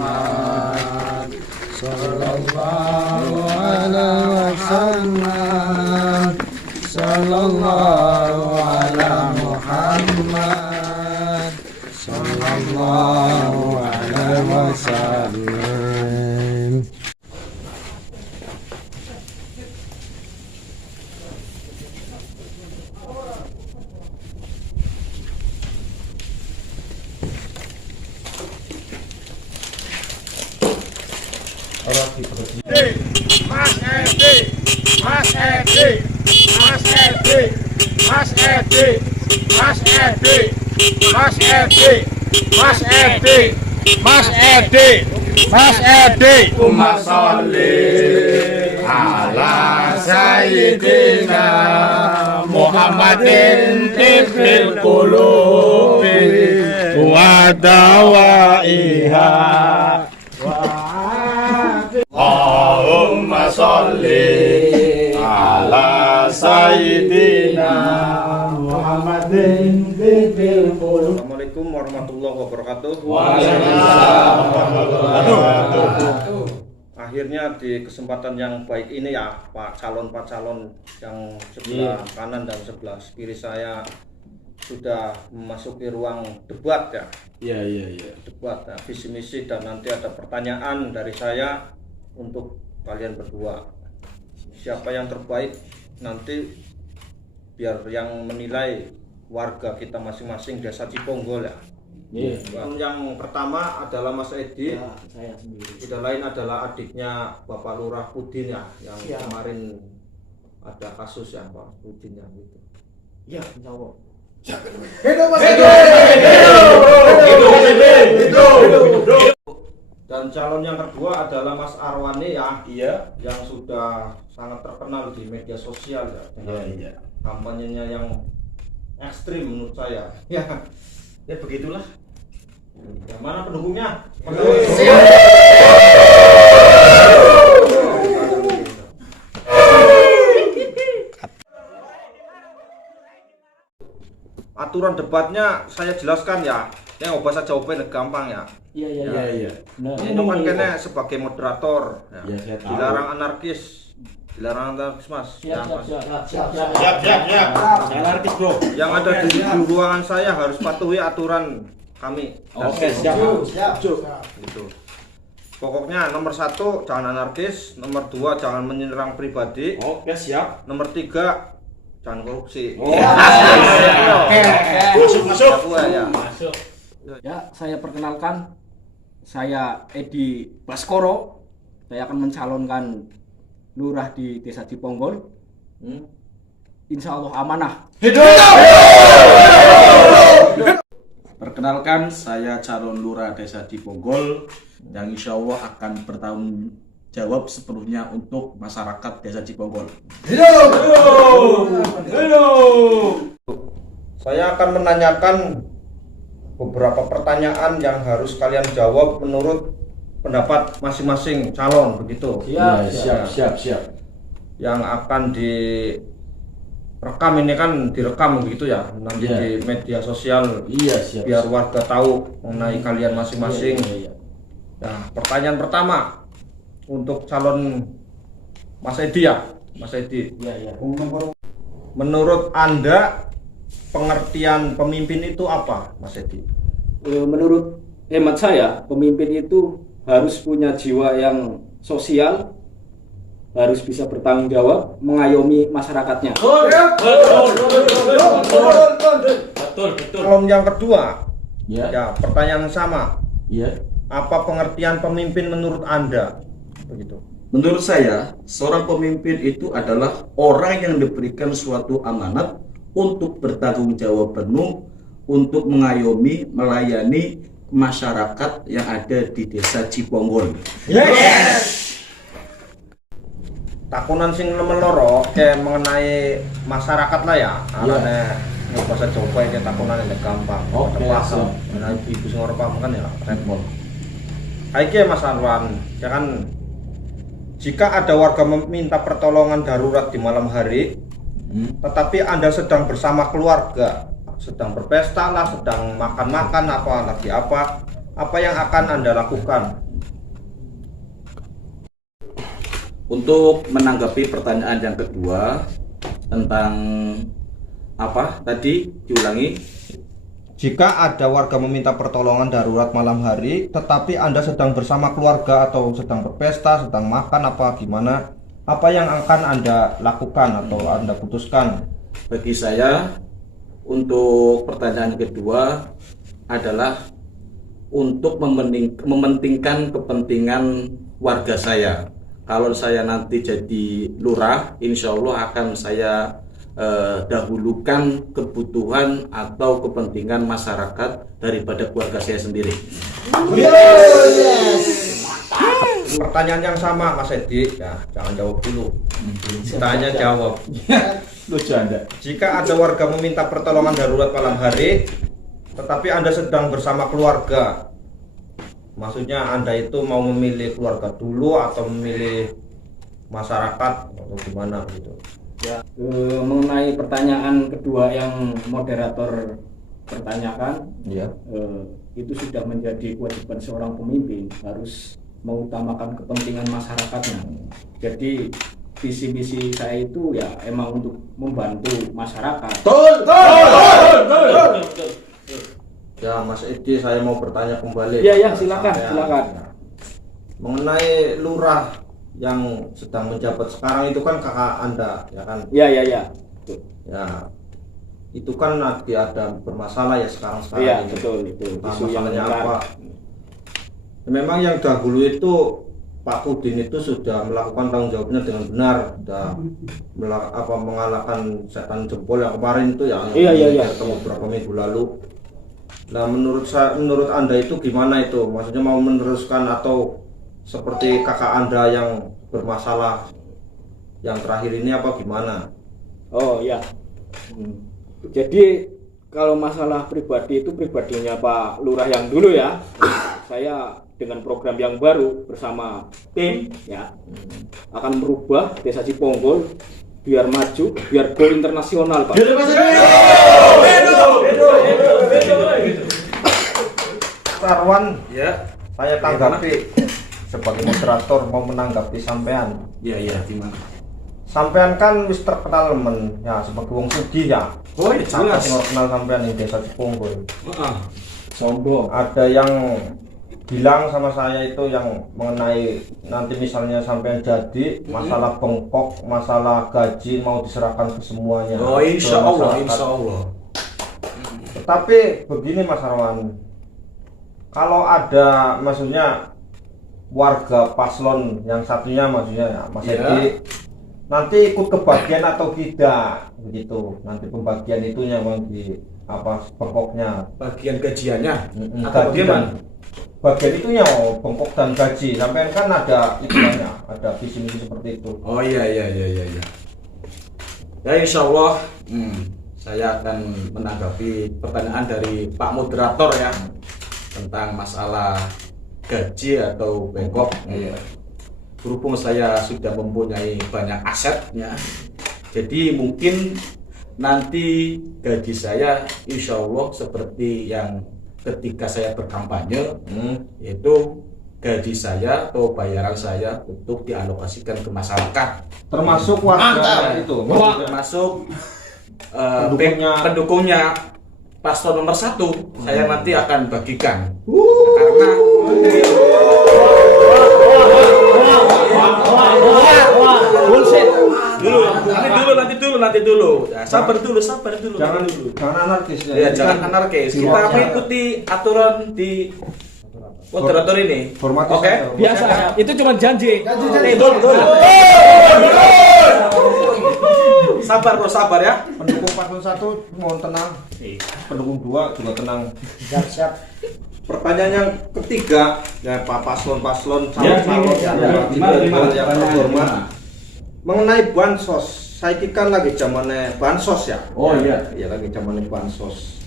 Muhammad sallallahu alaihi wasallam, sallallahu ala Muhammad sallallahu alaihi wasallam. Mas Edi, Mas Edi, Mas Edi, Mas Edi, Mas Edi, Mas Edi, Mas Edi, Mas Edi, Mas Edi. Allahumma sholli ala sayyidina Muhammadin tibbil qulubi wa dawaiha. Allahumma sholli ala sayyidina Muhammadin tibbil qulubi. Assalamualaikum warahmatullahi wabarakatuh. Waalaikumsalam warahmatullahi wabarakatuh. Akhirnya di kesempatan yang baik ini ya Pak calon yang sebelah kanan dan sebelah kiri saya sudah memasuki ruang debat ya. Iya. Debat ya, visi misi, dan nanti ada pertanyaan dari saya untuk kalian berdua. Siapa yang terbaik nanti biar yang menilai warga kita masing-masing Desa Ciponggol ya. Yang pertama adalah Mas Edi. Ya, saya sendiri. Tidak lain adalah adiknya Bapak Lurah Pudin ya, yang kemarin ada kasus ya Pak Pudin ya gitu. Ya, insya Allah. Dan calon yang kedua adalah Mas Arwani ya. Iya. Yang sudah sangat terkenal di media sosial ya dengan kampanyenya yang ekstrim menurut saya. Ya begitulah. Yang mana pendukungnya? Aturan debatnya saya jelaskan ya. Yang bahasa jawabannya gampang ya. Iya. Benar. Ini kan kene sebagai moderator ya. Ya, saya tahu. Dilarang anarkis. Dilarang anarkis Mas. Ya, Mas. Siap. Saya anarkis bro. Yang ada di ruangan saya harus patuhi aturan kami. Oke, siap. Gitu. Pokoknya nomor 1 jangan anarkis, nomor 2 jangan menyerang pribadi, Oke, siap. nomor 3 jangan korupsi. Masuk. Ya. Ya, saya perkenalkan, saya Edi Baskoro. Saya akan mencalonkan lurah di Desa Ciponggol. Insya Allah amanah. Perkenalkan, saya calon lurah Desa Ciponggol yang insya Allah akan bertanggung jawab sepenuhnya untuk masyarakat Desa Ciponggol. Saya akan menanyakan beberapa pertanyaan yang harus kalian jawab menurut pendapat masing-masing calon begitu. Siap. Yang akan direkam ini kan direkam begitu ya nanti di media sosial. Iya, siap. Biar warga tahu mengenai kalian masing-masing. Nah, pertanyaan pertama untuk calon Mas Edi ya, Mas Edi. Iya. Menurut Anda pengertian pemimpin itu apa, Mas Edi? Menurut hemat saya, pemimpin itu harus punya jiwa yang sosial, harus bisa bertanggung jawab, mengayomi masyarakatnya. Betul. Kalau yang kedua, Ya. ya pertanyaan yang sama. Iya. Apa pengertian pemimpin menurut Anda? Begitu. Menurut saya, seorang pemimpin itu adalah orang yang diberikan suatu amanat untuk bertanggung jawab penuh untuk mengayomi, melayani masyarakat yang ada di Desa Ciponggol. takunan sing loro kayak mengenai masyarakat lah ya. Arane bahasa Jawa iki takunan yang gampang. Oke, paham. siap. Nah, ibu sing ora paham kan ya repot. Iki Mas Arwan, ya kan jika ada warga meminta pertolongan darurat di malam hari, tetapi Anda sedang bersama keluarga, sedang berpesta lah, sedang makan-makan apa yang akan Anda lakukan? Untuk menanggapi pertanyaan yang kedua tentang apa tadi, diulangi. Jika ada warga meminta pertolongan darurat malam hari, tetapi Anda sedang bersama keluarga atau sedang berpesta, sedang makan gimana? Apa yang akan Anda lakukan atau Anda putuskan? Bagi saya, untuk pertanyaan kedua adalah untuk mementingkan kepentingan warga saya. Kalau saya nanti jadi lurah, insya Allah akan saya dahulukan kebutuhan atau kepentingan masyarakat daripada keluarga saya sendiri. Pertanyaan yang sama Mas Edi, ya jangan jawab dulu. Tanya jawab. Lucu Anda. Jika ada warga meminta pertolongan darurat malam hari, tetapi Anda sedang bersama keluarga, maksudnya Anda itu mau memilih keluarga dulu atau memilih masyarakat atau gimana begitu? Ya, mengenai pertanyaan kedua yang moderator pertanyakan, itu sudah menjadi kewajiban seorang pemimpin, harus mengutamakan kepentingan masyarakatnya. Jadi visi misi saya itu ya emang untuk membantu masyarakat. Ya Mas Edi, saya mau bertanya kembali. Iya, silakan. Mengenai lurah yang sedang menjabat sekarang itu kan kakak Anda, ya kan? Iya. Ya, itu kan lagi ada bermasalah ya sekarang Iya, ini. betul itu. Nah, Isu yang masalahnya benar. apa? Memang yang dahulu itu Pak Udin itu sudah melakukan tanggung jawabnya dengan benar, sudah mengalahkan setan jempol yang kemarin itu ya, Iya. ketemu beberapa minggu lalu. Nah, menurut Anda itu gimana itu? Maksudnya mau meneruskan atau seperti kakak Anda yang bermasalah yang terakhir ini apa gimana? Oh ya. Jadi kalau masalah pribadi itu pribadinya Pak Lurah yang dulu ya. Saya dengan program yang baru bersama tim ya akan merubah Desa Ciponggol biar maju, biar go internasional Pak. Arwan, Ya. saya tanggapi sebagai moderator mau menanggapi sampean. Iya, gimana? Sampean kan wis terkenal ya sebagai wong sugih ya. Oh, iya jelas. Sing kenal sampean di Desa Ciponggol. Sombong. Ada yang bilang sama saya itu yang mengenai nanti misalnya sampean jadi masalah bengkok, masalah gaji mau diserahkan ke semuanya. Oh, ke insya Allah. masyarakat. Tetapi begini Mas Arwan, kalau ada maksudnya warga paslon yang satunya maksudnya ya, Mas Edi nanti ikut kebagian atau tidak begitu, nanti pembagian itunya Bang di bengkoknya, Bagian gajiannya atau gaji bagaimana? bagian itunya bengkok dan gaji sampai kan ada itunya, ada visi misi seperti itu. Oh iya. Ya insya Allah saya akan menanggapi pertanyaan dari Pak Moderator ya tentang masalah gaji atau bengkok. Berhubung saya sudah mempunyai banyak asetnya, jadi mungkin nanti gaji saya insya Allah seperti yang ketika saya berkampanye, yaitu gaji saya atau bayaran saya untuk dialokasikan ke masyarakat, Termasuk warga itu, termasuk pendukungnya. pendukungnya paslon nomor 1 saya nanti akan bagikan karena nanti dulu ya, sabar dulu Jangan anarkis ya, jangan anarkis. Kita mengikuti aturan di moderator ini. Hormati Oke? saja. Biasa, itu cuma janji. Sabar ya. Pendukung paslon 1 mohon tenang. Pendukung 2 juga tenang. Siap. Pertanyaan yang ketiga ya Pak paslon Ya, calon yang gimana? yang terhormat. mengenai bansos, saya kan lagi zamannya bansos ya. Oh, iya. Ya lagi zamannya bansos.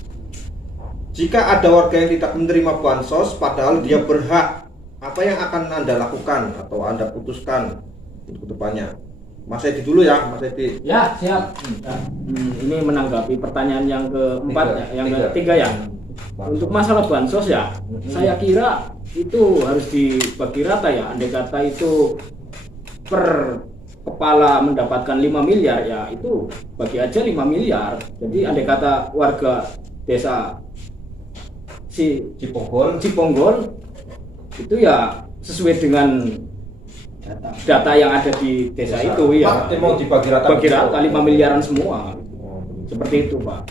Jika ada warga yang tidak menerima bansos, padahal dia berhak, apa yang akan Anda lakukan atau Anda putuskan untuk kedepannya? Mas Edi dulu ya, Mas Edi. Ya, siap. Ini menanggapi pertanyaan yang keempat, yang ketiga ya. Untuk masalah bansos ya, saya kira itu harus dibagi rata ya. Andai kata itu per kepala mendapatkan 5 miliar ya, itu bagi aja 5 miliar. Jadi andai kata warga desa Ciponggol itu ya sesuai dengan data yang ada di desa itu ya. Mau dibagi rata? Bagi rata 5 miliaran semua. Seperti itu, Pak.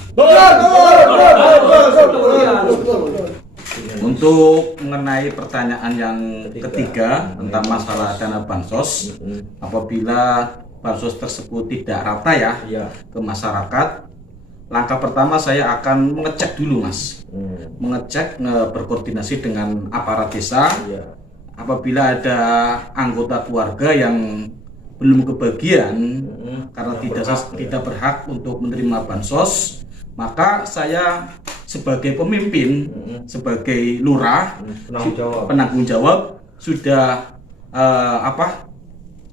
Untuk mengenai pertanyaan yang ketiga tentang masalah dana bansos, apabila bansos tersebut tidak rata ya ke masyarakat, langkah pertama saya akan mengecek dulu, Mas. Mengecek, berkoordinasi dengan aparat desa. Apabila ada anggota keluarga yang belum kebagian karena tidak berhak untuk menerima bansos, maka saya sebagai pemimpin, sebagai lurah, penanggung jawab sudah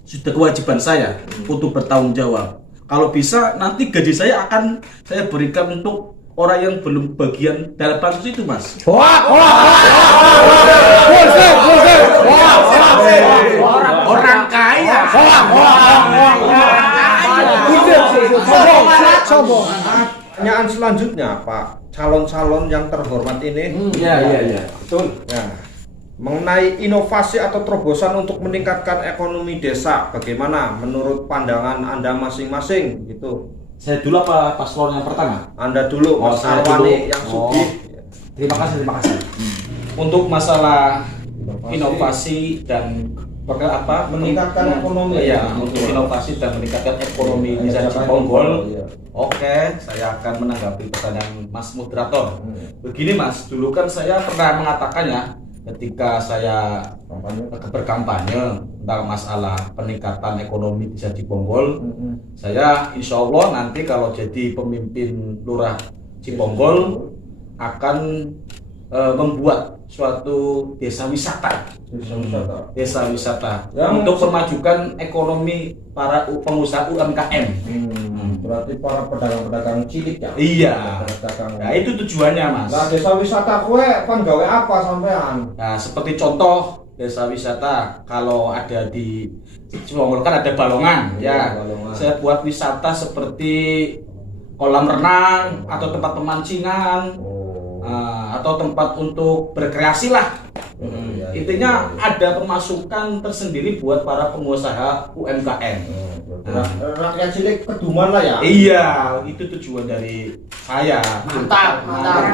sudah kewajiban saya untuk bertanggung jawab. Kalau bisa nanti gaji saya akan saya berikan untuk orang yang belum bagian dalam bansos itu, Mas. Orang kaya. Pertanyaan selanjutnya, Pak, calon-calon yang terhormat ini. Iya. Betul. Ya. Mengenai inovasi atau terobosan untuk meningkatkan ekonomi desa, bagaimana menurut pandangan Anda masing-masing gitu? Saya dulu apa paslon yang pertama? Anda dulu, Mas saya Arwani dulu. yang sugih. Terima kasih. Untuk masalah inovasi dan Meningkatkan ekonomi. Ya, untuk inovasi dan meningkatkan ekonomi desa Ciponggol. Oke, saya akan menanggapi pertanyaan Mas moderator. Begini, Mas, dulu kan saya pernah mengatakan ya, ketika saya berkampanye tentang masalah peningkatan ekonomi desa Ciponggol, saya insya Allah nanti kalau jadi pemimpin lurah Ciponggol akan membuat suatu desa wisata untuk memajukan ekonomi para pengusaha UMKM. Berarti para pedagang-pedagang cilik ya? Iya. Nah, itu tujuannya, Mas. Nah, desa wisata kue penggawe apa sampean? Nah, seperti contoh desa wisata kalau ada di Ciponggol kan ada Balongan ya. Balongan. Saya buat wisata seperti kolam renang atau tempat pemancingan. Atau tempat untuk berkreasi lah. Intinya ada pemasukan tersendiri buat para pengusaha UMKM. Rakyat cilik keduman lah ya? Iya, itu tujuan dari saya. Mantap. Orang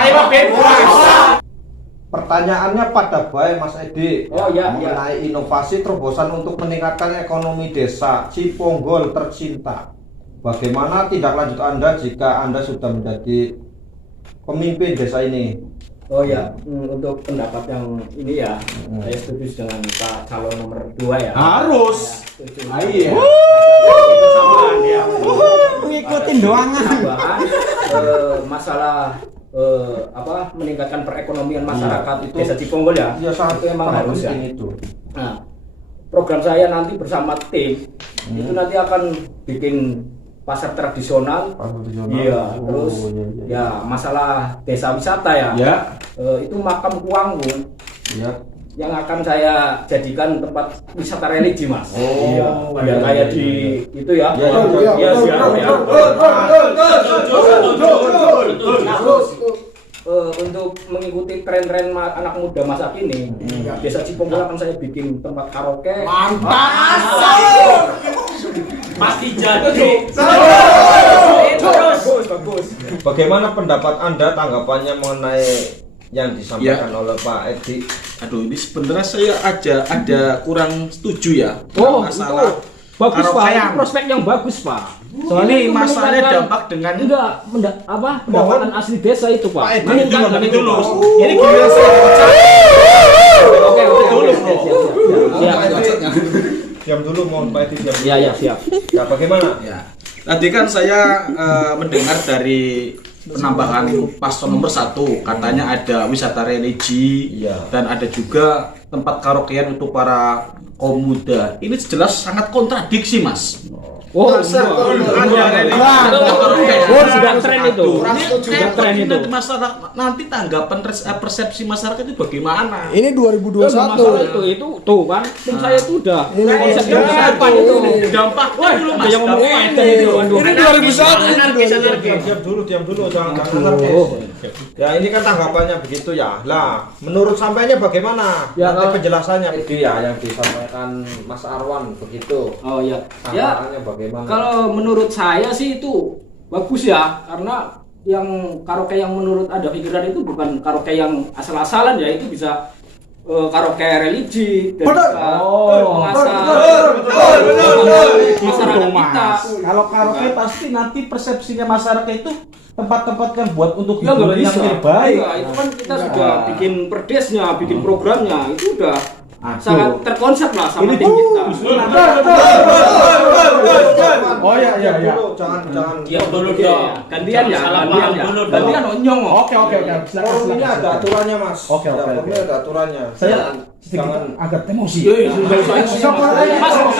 kaya bebas. Pertanyaannya pada baik Mas Edi. Mengenai inovasi terobosan untuk meningkatkan ekonomi desa Ciponggol tercinta. Bagaimana tindak lanjut Anda jika Anda sudah menjadi pemimpin desa ini? Untuk pendapat yang ini ya, saya setuju dengan Pak calon nomor 2 ya. Harus. Iya. Ngikutin doangan. Masalah meningkatkan perekonomian masyarakat itu desa Ciponggol ya. Iya, sangat itu emang harus ya. itu. Nah, program saya nanti bersama tim itu nanti akan bikin pasar tradisional. Iya, terus ya masalah desa wisata ya. Itu makam Kuanggung. Yang akan saya jadikan tempat wisata religi, Mas. Biar kayak di itu ya. Untuk mengikuti tren-tren anak muda masa kini, desa Ciponggol akan saya bikin tempat karaoke. Mantap. Pasti jadi. Bagus. Bagaimana pendapat Anda tanggapannya mengenai yang disampaikan oleh Pak Edi? Aduh, ini sebenarnya saya ada kurang setuju ya. Masalah bagus Pak, itu prospek yang bagus Pak. Soalnya masalahnya dampak dengan pendapatan asli desa itu Pak. Ini giliran saya. Oke. Siap. Diam dulu, mohon Pak Edi diam dulu. Iya, siap. Ya, bagaimana? Ya. Tadi kan saya mendengar dari penambahan paslon nomor 1 katanya ada wisata religi dan ada juga tempat karaokean untuk para kaum muda. Ini jelas sangat kontradiksi, Mas. Oh, Masa ada religi, sudah tren itu. Sudah tren itu. Nanti masyarakat, nanti tanggapan persepsi masyarakat itu bagaimana? Ini 2021. Masalah itu tuh kan tim saya itu udah konsepnya udah depan itu. Dampaknya dulu, Ada Mas. yang ngomong Dampaknya. itu. Waduh. Ini 2001. Diam dulu, jangan Ya, ini kan tanggapannya begitu ya. Lah, menurut sampainya bagaimana? Ya, Nanti penjelasannya. Itu ya yang disampaikan Mas Arwan begitu. Oh iya. Ya, Tanggapannya bagaimana? kalau menurut saya sih itu bagus ya, karena yang karaoke yang menurut ada pikiran itu bukan karaoke yang asal-asalan ya, itu bisa karaoke religi dan bisa mengasah masyarakat kita. Kalau karaoke pasti nanti persepsinya masyarakat itu tempat-tempat yang buat untuk Ya nggak hiburan yang bisa. terbaik. Iya, itu kan kita sudah bikin perdesnya, bikin programnya, itu udah Aduh. sangat terkonsep lah sama Ini tim kita. Oh iya. Jangan Diam dulu dong. Gantian ya, gantian onyong. Oke. Forum ini ada aturannya, Mas. Oke. Forum ini ada aturannya. Saya Jangan agak emosi. Mas,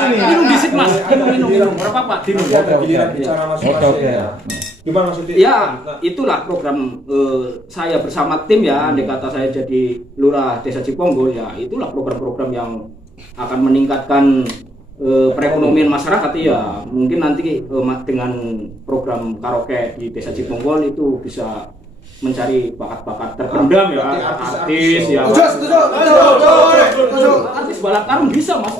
minum dikit Mas, minum. Berapa Pak? Minum. giliran bicara masing-masing. Oke. Gimana maksudnya? Ya, itulah program saya bersama tim ya. Andai kata saya jadi lurah Desa Ciponggol ya, itulah program-program yang akan meningkatkan perekonomian masyarakat ya. Mungkin nanti dengan program karaoke di Desa Ciponggol itu bisa mencari bakat-bakat terpendam ya, artis ya. Artis balap karung bisa Mas.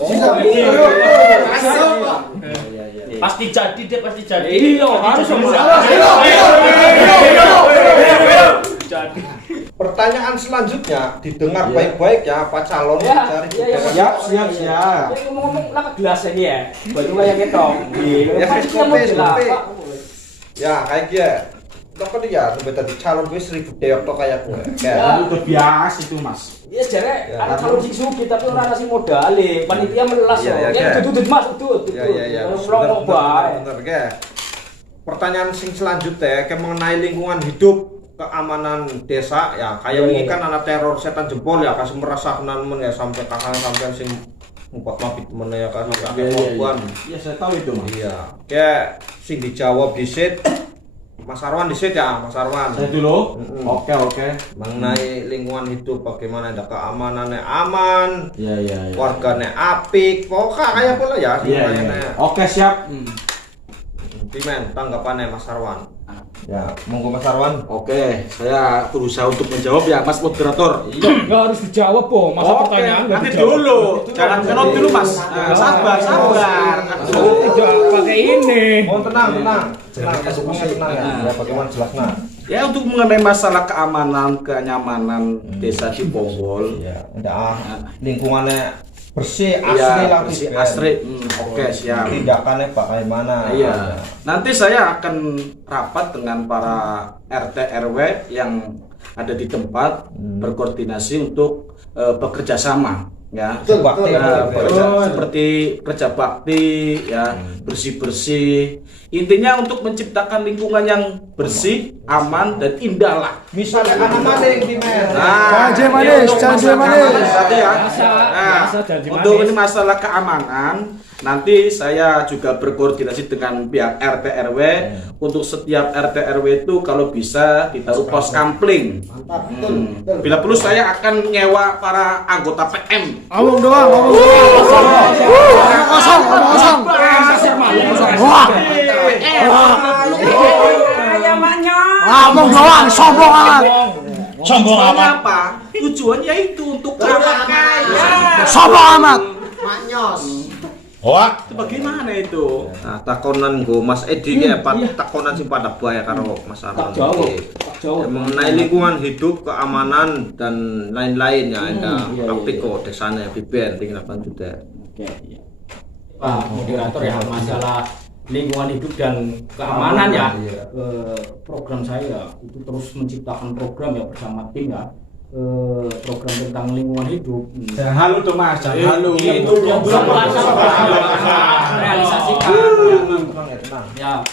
Pasti jadi dia pasti jadi. Iya, harus Pertanyaan selanjutnya didengar baik-baik ya, Pak calon Ya, cari iya. Siap. Ini ngomong lah ke gelas ini ya. Baru kayak ketong. Ya, Pasti kopi, mau bilang, kopi. Pak. Ya, kayak dia. Tok kan ya, sampai tadi calon gue 1000 deok tok kayak gue. Ya. Itu biasa itu, Mas. Iya, jare ada calon sing sugih tapi ora nasi modale. Panitia melas Iya, ya. iya, Ya duduk Mas, duduk. Ya. Melong bae. Bener, Ge. Pertanyaan sing selanjutnya kayak mengenai lingkungan hidup, keamanan desa ya. Kayak ini kan anak teror setan jempol ya, kasih merasa kenan ya sampai kakak sampai sing ngumpet mabit men ya kan sampai korban. Iya, saya tahu itu, Mas. Iya. Kayak sing dijawab disit Mas Arwan disit ya, Mas Arwan. Saya dulu. Mm-mm. Oke. Mengenai lingkungan hidup bagaimana ada keamanannya aman, Iya. warganya apik, pokoknya kayak apa ya Iya. semuanya. Oke, siap. Pimen, tanggapannya Mas Arwan. Ya. Monggo Mas Arwan. Oke, saya berusaha untuk menjawab ya, Mas moderator. Enggak harus dijawab, Po. Masa Oke, pertanyaan nggak nanti dijawab? dulu. Jangan kenop dulu, Mas. Nah, sabar. Jangan pakai ini. Mohon tenang. Semuanya tenang ya. Ya bagaimana jelasnya? Ya, untuk mengenai masalah keamanan, kenyamanan Desa Ciponggol. Ya, lingkungannya bersih, asri lah bersih, Pimen. asri. Oke, siap. Tindakannya bagaimana? Iya. Nanti saya akan rapat dengan para RT RW yang ada di tempat berkoordinasi untuk bekerja sama ya. Bakti ya, Seperti kerja bakti ya, bersih-bersih. Intinya untuk menciptakan lingkungan yang bersih, aman dan indah lah. Misalnya anak maling Pimen. Janji ini manis, untuk janji masalah manis. keamanan tadi ya. Biasa janji Untuk manis. ini masalah keamanan, nanti saya juga berkoordinasi dengan pihak RT RW untuk setiap RT RW itu kalau bisa ditaruh pos kampling. Bila perlu saya akan nyewa para anggota PM. Ngomong doang. Kosong. Wah, ngomong doang, sombong amat. Tujuannya apa? Tujuannya itu untuk orang kaya. Sombong amat. Itu bagaimana itu? Nah, takonan go Mas Edi ya, takonan sing pada bae karo Mas Arwan. Tak jawab. Ya, mengenai lingkungan hidup, keamanan dan lain-lain ya, ada iya, apik kok desanya Biben tinggal lanjut ya. Oke, iya. Pak moderator ya, masalah lingkungan hidup dan keamanan ya. Program saya itu terus menciptakan program ya bersama tim ya. program tentang lingkungan hidup. Jangan halu dong Mas, jangan halu. Itu yang belum realisasikan. Ya,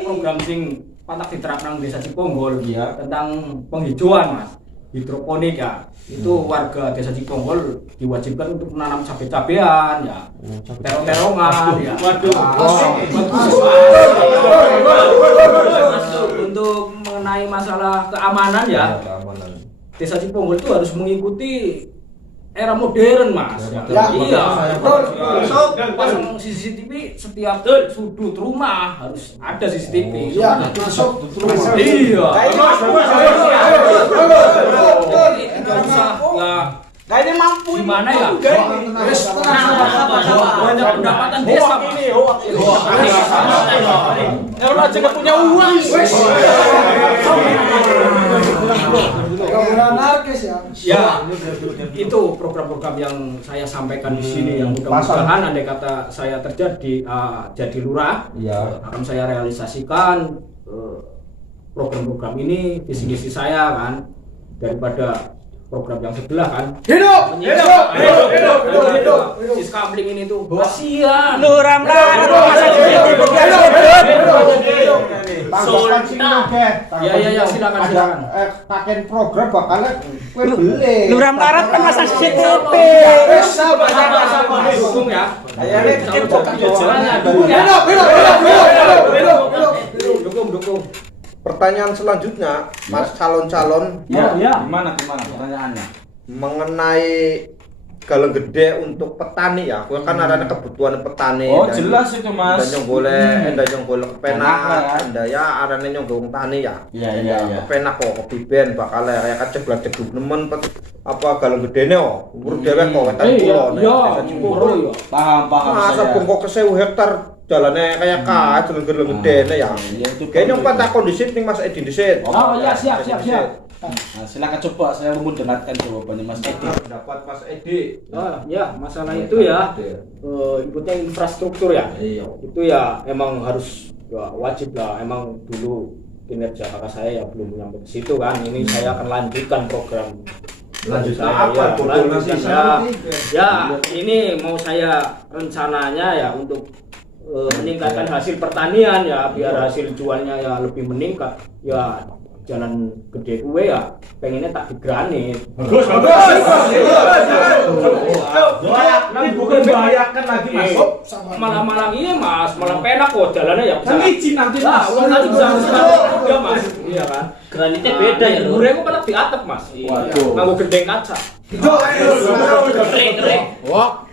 program sing patak diterapkan di Desa Ciponggol ya tentang penghijauan Mas, hidroponik ya. Itu warga Desa Ciponggol diwajibkan untuk menanam cabai-cabean ya, terong-terongan ya. Waduh. Untuk mengenai masalah keamanan ya. Desa Ciponggol itu harus mengikuti era modern Mas. Iya. Pasang CCTV setiap sudut rumah harus ada CCTV. Iya, masuk rumah. Iya. Kayaknya mampu gimana ya? Banyak pendapatan desa ini. Kalau aja nggak punya uang. Ya, itu program-program yang saya sampaikan di sini yang mudah-mudahan andai kata saya terjadi jadi lurah, akan saya realisasikan program-program ini visi misi saya kan daripada program yang sebelah kan. Hidup. Si Skambling ini tuh kasihan. Luram lah. Ya silakan. Pakai program bakalnya kue beli. Luram larat kan masang CCTV. Dukung ya. Dukung. Pertanyaan selanjutnya, Mas calon-calon Gimana pertanyaannya? mengenai galeng gede untuk petani ya. Gue kan ada kebutuhan petani. Oh, jelas itu Mas. Dan yang boleh kepenak, Penak, anda ya ada nyonggong tani ya. Iya. Kepenak kok kebiben bakal ya kacek nemen apa galeng gedene kok. Urut dewek kok wetan pulo nek. Paham Masa saya. bongkok ke 1000 hektar jalannya kayak galeng gedene ya. Kayaknya empat kondisi ning Mas Edi dhisik. Oh iya, siap. Nah, silakan coba saya memudahkan jawabannya Mas Edi. Pendapat Mas Edi. Ya, masalah itu ya ikutnya infrastruktur ya. Itu ya emang harus ya, wajib lah. Emang dulu kinerja kakak saya ya belum nyampe ke situ kan. Ini saya akan lanjutkan program. Lanjutkan Saya, apa? Ya, ini mau saya rencananya ya untuk meningkatkan hasil pertanian ya biar hasil jualnya ya lebih meningkat ya. Jalan gede kue ya pengennya tak digranit. Bagus. Nanti bukan membahayakan lagi masuk. Malam-malam ini Mas, malam penak kok jalannya ya. Kan izin nanti Lah, Mas. nanti bisa juga Mas. Iya kan? Granitnya beda ya lho. Gureng kok malah di atap Mas. Waduh. Nganggo gendeng kaca. Kering. Wah.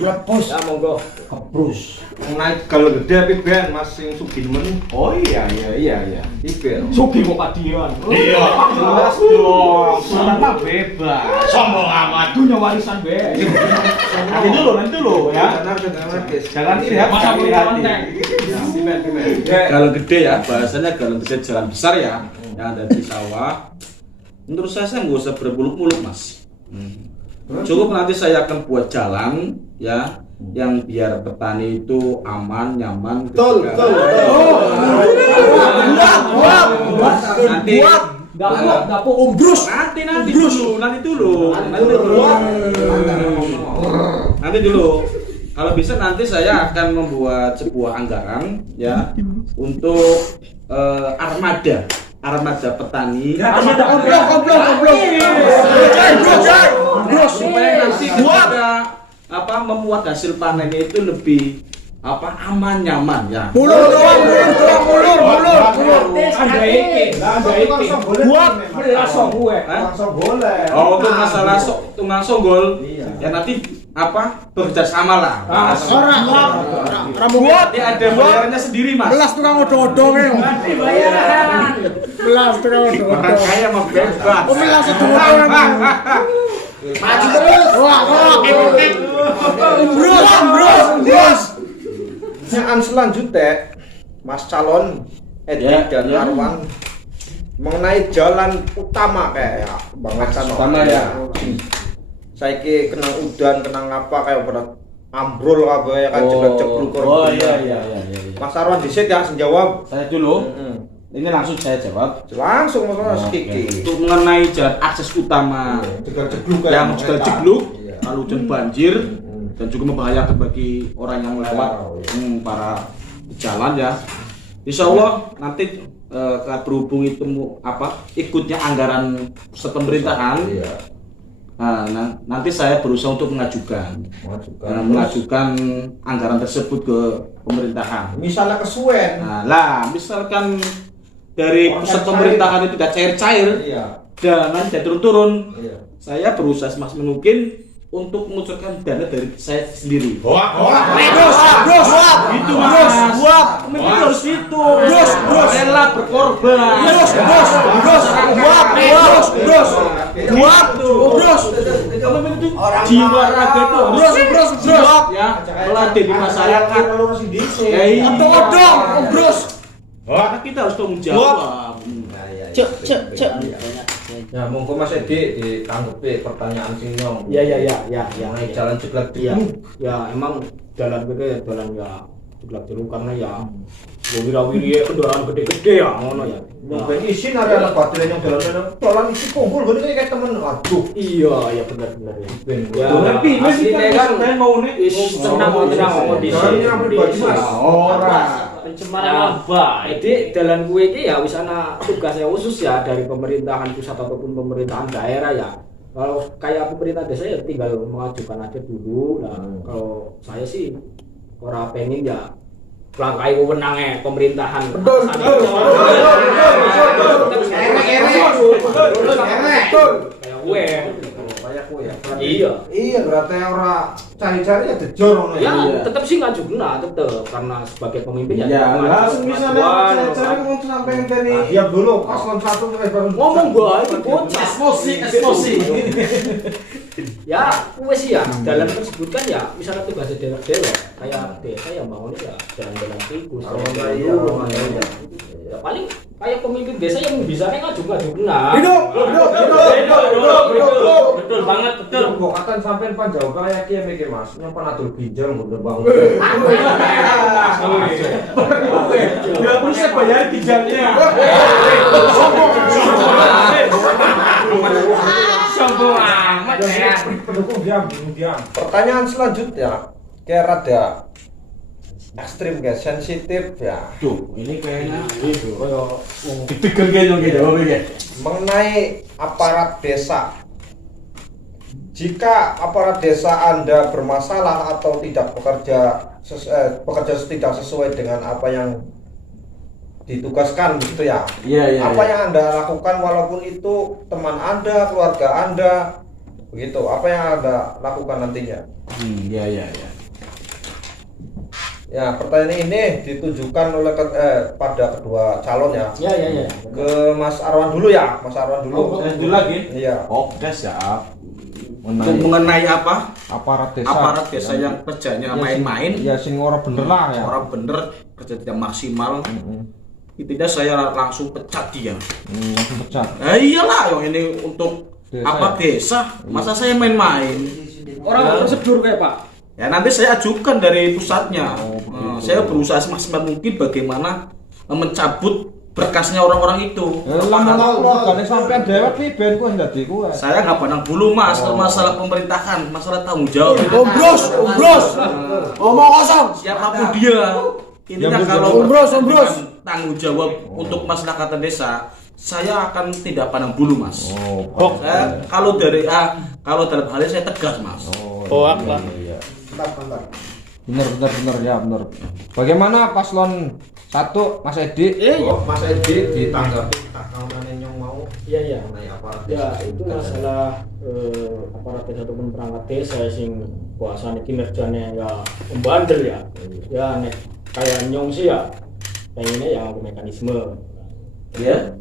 Ya monggo. Naik kalau gede tapi ben Mas sing Sugimen. Oh iya. Iben. Sugi kok Pak Dion. Iya. Jelas dong. Sultan bebas. Sombong amat. Dunia warisan be. Nanti dulu ya. Jangan iri ya. Masa belum konteng. Kalau gede ya, bahasanya kalau gede jalan besar ya, yang ada di sawah. Menurut saya nggak usah bermuluk-muluk Mas. Cukup nanti saya akan buat jalan ya, yang biar petani itu aman, nyaman. Betul. Nanti Dapur umbrus. Nanti dulu. Kalau bisa nanti saya akan membuat sebuah anggaran ya untuk armada petani. Supaya nanti ketika memuat hasil panennya itu lebih aman nyaman ya. Mulur. Ada iki. Buat langsung gue. langsung boleh. Oh, untuk masalah tunggang songgol ya nanti bekerja sama lah. Buat dia ada bayarannya sendiri Mas. Belas tukang odong-odong ya. Bayaran. Belas tukang Orang odong-odong. kaya mah bebas. Belas odong-odong. Maju terus. Wah. Bros. Pertanyaan selanjutnya, Mas calon Edi dan Arwan mengenai jalan utama kayak Bang Wetan utama ya. Saiki kenang udan, kenang apa kayak pada ambrol kabeh kan jeblok-jeblok. Oh iya. Mas Arwan dhisik ya sing jawab. Saya dulu. Ini langsung saya jawab. Langsung masalah sekiki. Untuk mengenai jalan akses utama Jegluk yang jegluk lalu hujan banjir dan juga membahayakan bagi orang yang lewat para jalan ya. Insya Allah nanti berhubung itu ikutnya anggaran pusat pemerintahan. Nah, nanti saya berusaha untuk mengajukan anggaran tersebut ke pemerintahan. Misalnya kesuwen. Nah, misalkan dari pusat pemerintahan itu tidak cair-cair, dana tidak turun-turun, saya berusaha semaksimal mungkin untuk mengucurkan dana dari saya sendiri. Bros, Itu mas, pemimpin harus itu. Bros, rela berkorban. Bros, pemimpin itu jiwa raga itu harus siap ya, meladeni masyarakat. Bros. Karena kita harus tanggung jawab. Cek. Ya, monggo Mas Edi ditanggapi pertanyaan sing nyong. Ya. Mengenai jalan jeglak Iya. Ya emang jalan gede jalan ya jeglak-jegluk karena ya wira-wiri kendaraan gede-gede ya ngono ya. Ben isin ada anak baterai yang jalan isi kumpul gini kayak temen. Aduh. Iya benar ya. Ya Tapi aslinya kan mau nih. tenang ngomong di sini. Pencemaran laba. Jadi jalan gue ini ya wis ana tugasnya khusus ya dari pemerintahan pusat ataupun pemerintahan daerah ya. Kalau kayak pemerintah desa ya tinggal mengajukan aja dulu. Nah, kalau saya sih ora pengen ya langkai wewenangnya pemerintahan. Betul. Kayak gue ya. Iya berarti orang cari-cari ya dejor ngono ya. Tetap sih ngajukna tetap karena sebagai pemimpin Ya, langsung bisa cari ngomong sampai dari diam dulu paslon 1 baru ngomong gua itu bocah emosi. ya wes ya jalan tersebut kan ya misalnya tugas daerah kayak desa ya mau ya jalan-jalan tikus ya paling kayak pemimpin desa yang bisa ngajak nah betul banget betul kok katan sampean panjang kayak kiye mikir Mas yang panatul ginjal bener banget Enggak perlu saya bayar ginjalnya. Sombong amat ya. pendukung diam. Pertanyaan selanjutnya kayak rada ekstrim guys, sensitif ya. Tuh, ini kayaknya dipikir gitu jawabnya. Mengenai aparat desa. Jika aparat desa Anda bermasalah atau tidak bekerja tidak sesuai dengan apa yang ditugaskan gitu ya. Apa yang Anda lakukan walaupun itu teman Anda, keluarga Anda begitu. Apa yang Anda lakukan nantinya? Ya, pertanyaan ini ditujukan oleh pada kedua calon ya. Ya. Ke Mas Arwan dulu ya, Mas Arwan dulu. Saya dulu lagi. Iya. Oke, siap. Mengenai apa? Aparat desa. Aparat desa yang kerjanya main-main. Ya sing ora bener lah ya. Orang bener kerja tidak maksimal. Intinya saya langsung pecat dia. Langsung pecat. Iyalah, yang ini untuk Desa apa ya? desa? Masa saya main-main? Orang prosedur kayak Pak. Ya nanti saya ajukan dari pusatnya. Saya berusaha semaksimal mungkin bagaimana mencabut berkasnya orang-orang itu. Lama-lama keluargane sampean dewek ki ben ku dadi ku. Saya nggak pandang bulu mas, masalah pemerintahan, masalah tanggung jawab. Bros. Ngomong kosong. Siapapun dia, intinya kalau Bros. tanggung jawab untuk masyarakat desa, saya akan tidak pandang bulu mas. Saya, kalau dalam hal ini saya tegas mas. Bentar. Bener ya. Bagaimana paslon 1 Mas Edi? Mas Edi ditanggapi tanggapan yang mau. Iya. Mengenai aparat Ya desa. itu masalah aparat desa ataupun perangkat desa sing kuasane kinerjanya ya membandel ya. Ya nek kayak nyong sih ya pengennya yang aku mekanisme. Ya.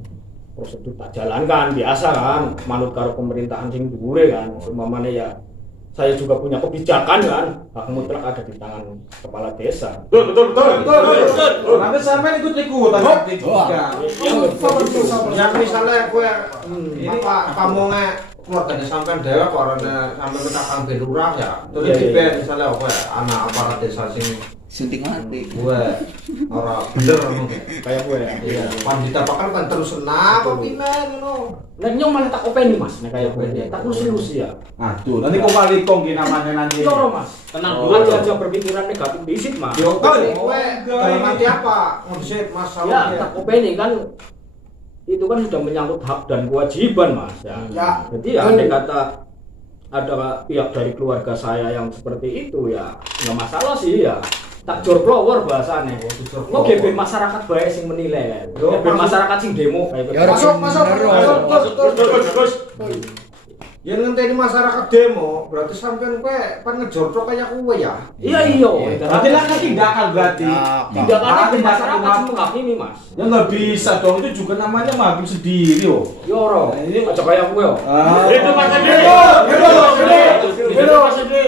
Prosedur tak jalankan biasa kan manut karo pemerintahan sing dhuwure kan. Umpamane ya saya juga punya kebijakan kan, hak mutlak ada di tangan kepala desa. Betul. Nanti sampai ikut-ikutan nanti juga. Ya misalnya kowe apa kamu keluarganya sampean dewe kok arane sampean ketakang ben lurah ya. Terus Iya, iya, diben misalnya apa ya anak aparat desa sing suntik mati. gue ora bener ngono. Kayak gue ya. Iya, pandita pakar kan terus senang kok pimen ngono. Nek nyong malah tak openi Mas, nek kayak gue tak terus ya. Aduh, nanti kok kalikong ki namanya nanti. Loro Mas, tenang dulu aja berpikiran negatif disit Mas. Yo kok kowe dalam arti apa? Ngonsep Ya, masalahnya. tak openi kan itu kan sudah menyangkut hak dan kewajiban Mas ya. Ya. Jadi ya andai kata ada pihak dari keluarga saya yang seperti itu ya nggak masalah sih ya. Tak jor blower bahasane. Kok gebe masyarakat baik sing menilai. Gebe masyarakat sing demo kayak gitu. Terus. Ya ngenteni masyarakat demo, berarti sampean kowe pan ngejortok kayak kowe ya. Iya. Berarti lah tindakan berarti. Tindakannya ke masyarakat sing menghakimi Mas. Ya nggak bisa dong, itu juga namanya mahakim sendiri oh. Yo ora. Ini aja kayak kowe yo. Itu Mas Edi.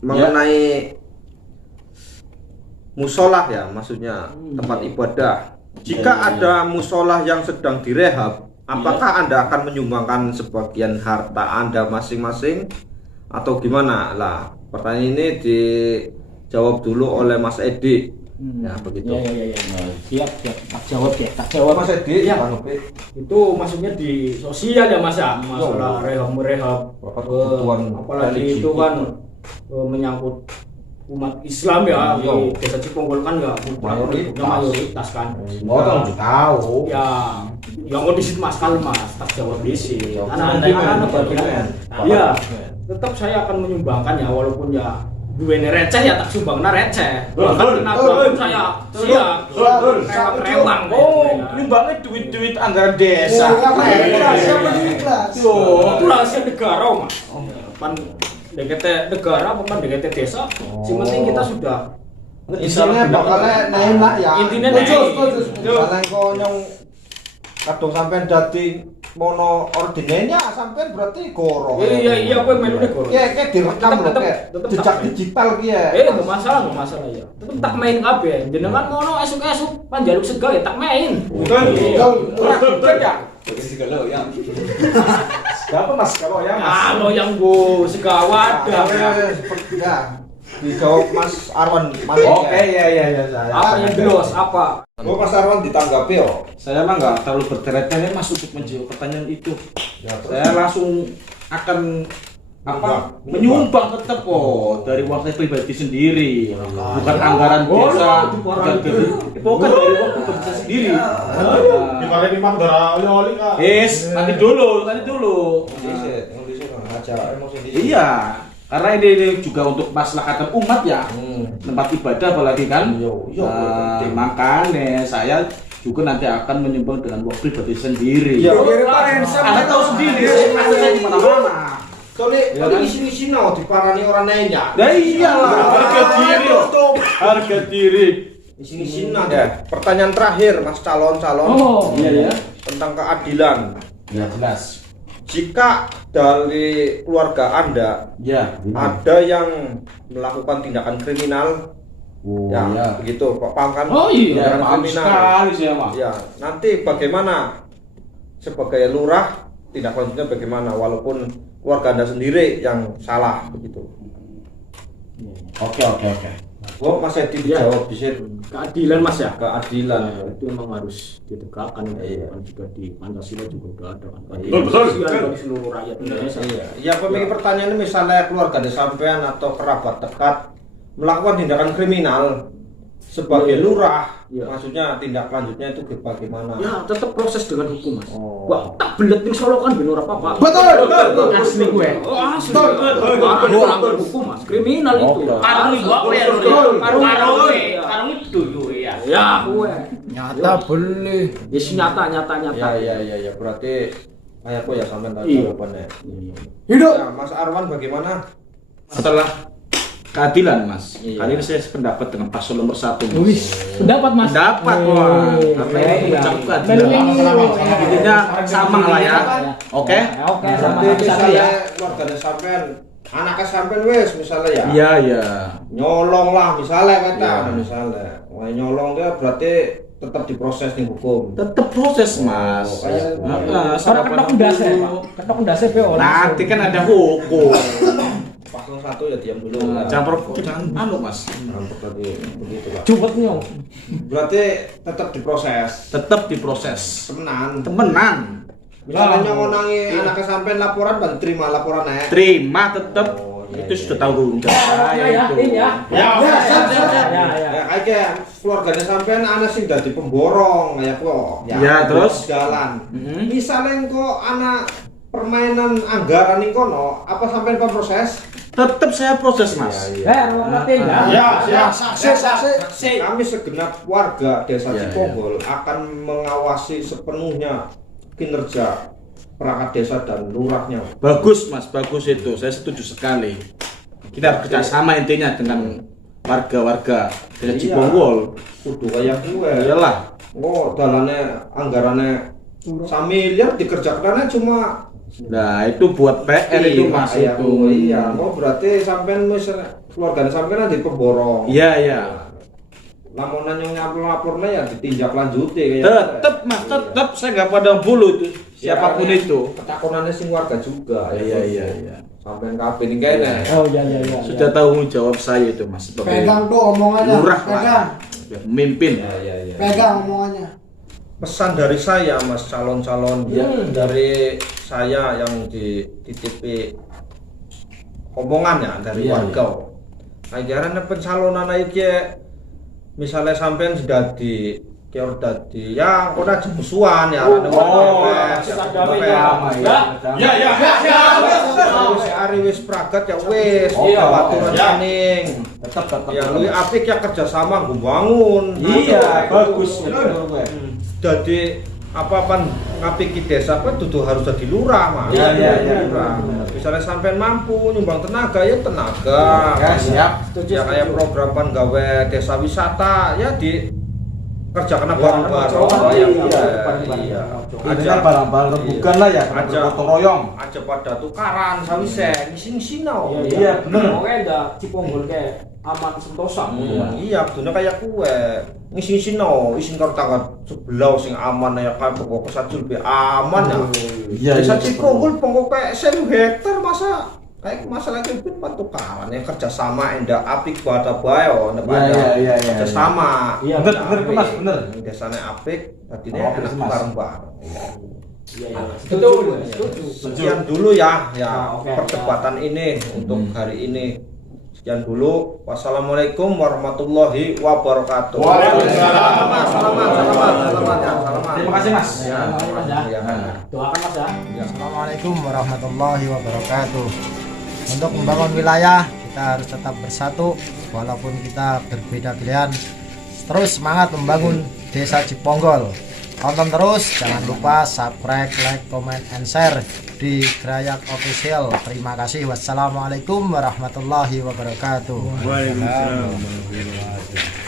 Mengenai musolah ya, maksudnya tempat ibadah. Jika ada musolah yang sedang direhab, apakah Anda akan menyumbangkan sebagian harta Anda masing-masing atau gimana? Lah, pertanyaan ini dijawab dulu oleh Mas Edi. Ya, begitu. Iya. Siap. Tak jawab Mas Edi, Ya. Pak Nopi. Itu maksudnya di sosial ya Mas ya, masalah rehab kebutuhan apalagi itu kan menyangkut umat Islam ya di desa Ciponggol kan ya mayoritas kan. Tahu. Ya mau disit Mas kan Mas, tak jawab disit. Anak-anak bagian. Iya, tetap saya akan menyumbangkan ya walaupun ya duwene receh ya tak sumbangna receh. Bahkan kenapa pun saya siap. Rewang. nyumbangnya duit-duit anggaran desa. Itu rahasia negara Mas. Pan DGT negara apa pan DGT desa. Yang penting kita sudah Intinya bakalnya enak ya. Intinya enak. Misalnya kau nyong kadung sampean dadi mono ordinenya sampean berarti goro. Iya kowe melu goro. Kayak direkam lho kayak jejak digital ki ya. Enggak masalah ya. Tetep tak main kabeh. Jenengan mono esuk-esuk pan njaluk sega ya tak main. Betul ya? Segala yang Siapa Mas kalau ya Mas? Kalau yang go sega wadah. Ya. Dijawab Mas Arwan. Oke ya. Apa yang jelas apa? Oh Mas Arwan ditanggapi yo. Saya mah nggak terlalu bertele-tele Mas untuk menjawab pertanyaan itu. Ya, Saya langsung akan menyumbang tetap dari uang saya pribadi sendiri, bukan anggaran desa, bukan dari uang pribadi saya sendiri. Dibalik imam darah oli-oli Kak. Nanti dulu. Iya, karena ini juga untuk maslahatan umat ya, tempat ibadah apalagi kan. Makanya saya juga nanti akan menyumbang dengan uang pribadi sendiri. Anda tahu sendiri, saya di mana-mana. Soalnya isi-isi diparani orang lain ya. Ya iyalah, harga diri. Isi-isi ya. Pertanyaan terakhir Mas calon-calon. Iya. Tentang keadilan. Ya jelas. Jika dari keluarga Anda ada yang melakukan tindakan kriminal, begitu Pak paham kan? Iya, Tindakan paham sekali saya mah. Ya, nanti bagaimana sebagai lurah tindak lanjutnya bagaimana walaupun keluarga Anda sendiri yang salah begitu. Oke. Gua Mas Edi dijawab di sini. Keadilan Mas ya. Keadilan Itu memang harus ditegakkan kan juga di Pancasila juga udah ada kan. Betul. Bagi seluruh rakyat Indonesia. Ya pemikiran pertanyaan ini misalnya keluarga sampean atau kerabat dekat melakukan tindakan kriminal sebagai lurah, maksudnya tindak lanjutnya itu bagaimana? Ya tetap proses dengan hukum Mas. Wah tak belet ning Solo kan bener apa-apa. Betul. Asli gue. Asli. Melanggar hukum Mas. Kriminal itu. Karung gua ya lho. Karung itu ya. Ya gue. nyata beli. Yes nyata. Ya berarti kayak ya sampean tadi jawabannya. Hidup. Ya, Mas Arwan bagaimana? Setelah keadilan Mas. Kali ini saya sependapat dengan paslon nomor 1 Mas. Pendapat Mas. Pendapat wah. Karena ini ucapkan intinya sama lah ya. Oke. Berarti misalnya keluarga sampean anaknya sampean wis misalnya ya. Iya. Nyolong lah misalnya kata misalnya. Wah nyolong dia berarti tetap diproses nih hukum. Tetap proses, Mas. Soalnya ketok ndase, Pak. Ketok ndase pe ora. Nanti kan ada hukum. Paslon 1 ya diam dulu. Jangan anu, Mas. Rampok tadi begitu, Pak. Juwetnya. Berarti tetap diproses. Tetap diproses. Temenan. Misalnya ngonangi anaknya sampean laporan, berarti terima laporan ya. Terima tetap. Itu sudah tahu jawab saya itu. Ya. Kayak keluarganya sampean anak sing dadi pemborong kayak kok. Ya, terus jalan. Misalnya kok anak permainan anggaran ning kono, apa sampean proses? Tetap saya proses, Mas. Ngerti enggak? Ya. Saksi. Kami segenap warga Desa Ciponggol akan mengawasi sepenuhnya kinerja perangkat desa dan lurahnya. Bagus, Mas, bagus itu. Saya setuju sekali. Kita bekerjasama intinya dengan warga-warga Desa Ciponggol. Kudu kayak gue. Iyalah. Oh, dalane anggarannya 1 miliar dikerjakannya cuma. Nah, itu buat PR itu, Mas, itu. Iya, oh berarti sampean keluarga sampean di pemborong. Iya. Lamunan yang lapor-lapornya ya ditinjak lanjuti kayak. Tetap, Mas, tetap saya nggak pada bulu itu. Siapapun itu. Ketakunannya sing warga juga. Iya. Sampean kabeh ning kene. Oh iya. Sudah tanggung jawab saya itu, Mas. Pegang tuh omongannya. Lurah, Pegang. Pemimpin. Iya. Pegang omongannya. Pesan dari saya, Mas, calon-calon dari saya yang di TV omongannya dari warga. Ajaran pencalonan iki misalnya sampean sudah di kior dadi ya kok aja musuhan ya wis ari wis pragat ya wis aturan maning tetep ya luwih apik ya kerjasama ngbangun bagus dadi apa-apa ngapiki desa apa dudu harus jadi lurah, Mas. Iya. Misalnya sampean mampu nyumbang tenaga ya tenaga. Ya, siap. Ya kayak programan gawe desa wisata ya di kerjakan bareng-bareng. Iya. Aja barang-barang rebukan lah ya, gotong royong. Aja pada tukaran sawise ngisi-ngisino. Iya, bener. Oke, ndak Ciponggol kayak aman sentosa. Iya, dunia kayak kue ngisi-ngisino, isin karo tangga sebelah sing aman ya kayak pokok sajul be aman ya. Iya. Desa Ciponggol pokoknya 1000 hektar masa kayak masalah itu tukaran ya kerjasama endak apik bada bayo Iya. kerjasama. Iya, bener Mas, bener. Desane apik dadine enak bareng-bareng. Iya. Betul. Sekian dulu ya Oke. perdebatan ini untuk hari ini. Sekian dulu. Wassalamualaikum warahmatullahi wabarakatuh. Waalaikumsalam. Selamat. Terima kasih, Mas. Doakan, Mas ya. Assalamualaikum warahmatullahi wabarakatuh. Untuk membangun wilayah kita harus tetap bersatu walaupun kita berbeda pilihan. Terus semangat membangun Desa Ciponggol. Tonton terus, jangan lupa subscribe, like, comment, and share di Grayak Official. Terima kasih. Wassalamualaikum warahmatullahi wabarakatuh. Waalaikumsalam.